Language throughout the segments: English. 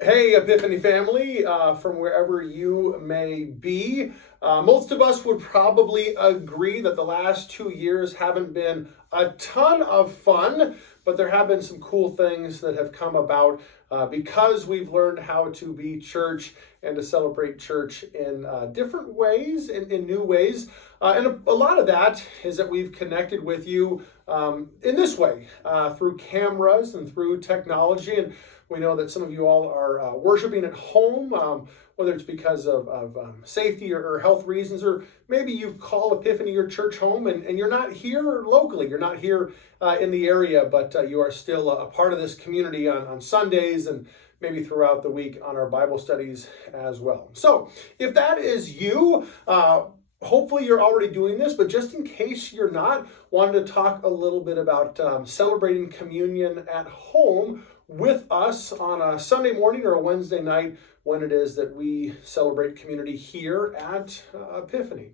Hey, Epiphany family, from wherever you may be. Most of us would probably agree that the last 2 years haven't been a ton of fun, but there have been some cool things that have come about because we've learned how to be church and to celebrate church in different ways, in new ways. And a lot of that is that we've connected with you in this way through cameras and through technology. And we know that some of you all are worshiping at home, whether it's because of safety or health reasons, or maybe you call Epiphany your church home and you're not here locally. You're not here in the area, but you are still a part of this community on Sundays and maybe throughout the week on our Bible studies as well. So if that is you, hopefully you're already doing this, but just in case you're not, wanted to talk a little bit about celebrating communion at home with us on a Sunday morning or a Wednesday night when it is that we celebrate community here at Epiphany.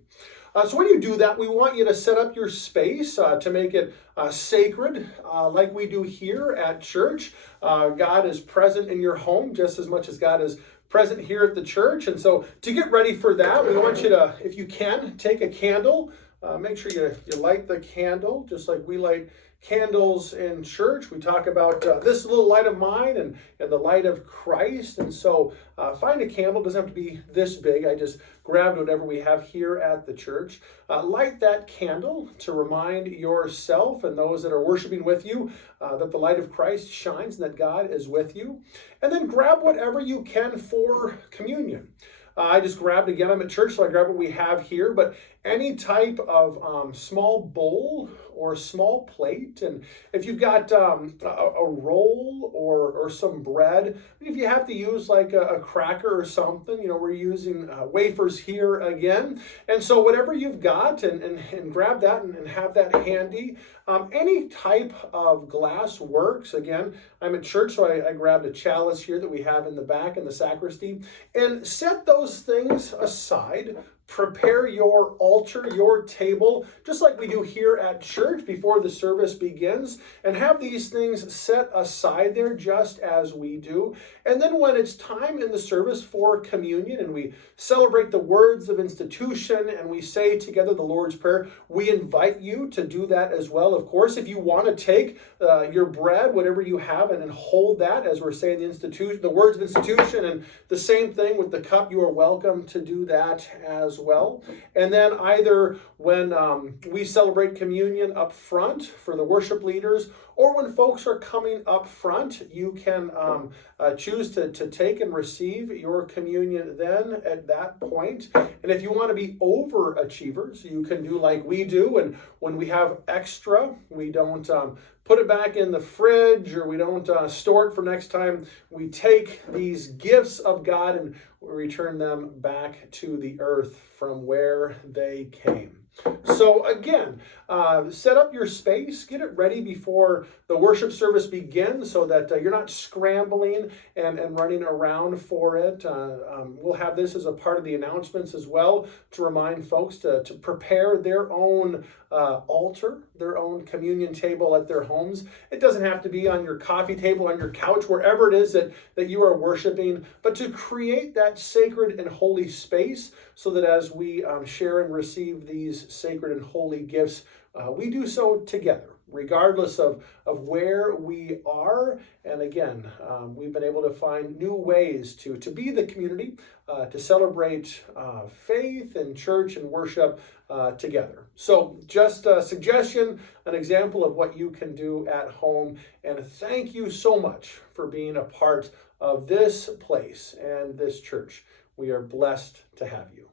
So when you do that, we want you to set up your space to make it sacred, like we do here at church. God is present in your home just as much as God is present here at the church. And so to get ready for that, we want you to, if you can, take a candle. Make sure you light the candle just like we light candles in church. We talk about this little light of mine and the light of Christ. And so find a candle. It doesn't have to be this big. I just grabbed whatever we have here at the church. Light that candle to remind yourself and those that are worshiping with you that the light of Christ shines and that God is with you. And then grab whatever you can for communion. I just grabbed, again, I'm at church, so I grabbed what we have here, but any type of small bowl or small plate. And if you've got a roll or some bread, if you have to use like a cracker or something, we're using wafers here again. And so whatever you've got, and grab that and have that handy. Any type of glass works. Again, I'm at church, so I grabbed a chalice here that we have in the back in the sacristy. And set those things aside. Prepare your altar, your table, just like we do here at church before the service begins, and have these things set aside there just as we do. And then when it's time in the service for communion and we celebrate the words of institution and we say together the Lord's Prayer, we invite you to do that as well. Of course, if you want to take your bread, whatever you have, and hold that as we're saying the words of institution, and the same thing with the cup, you are welcome to do that as well. And then either when we celebrate communion up front for the worship leaders, or when folks are coming up front, you can choose to take and receive your communion then at that point. And if you want to be overachievers, you can do like we do. And when we have extra, we don't put it back in the fridge, or we don't store it for next time. We take these gifts of God and we return them back to the earth from where they came. So again, set up your space, get it ready before the worship service begins so that you're not scrambling and running around for it. We'll have this as a part of the announcements as well to remind folks to prepare their own altar, their own communion table at their homes. It doesn't have to be on your coffee table, on your couch, wherever it is that you are worshiping, but to create that sacred and holy space so that as we share and receive these sacred and holy gifts, we do so together, regardless of where we are. And again, we've been able to find new ways to be the community, to celebrate faith and church and worship together. So just a suggestion, an example of what you can do at home. And thank you so much for being a part of this place and this church. We are blessed to have you.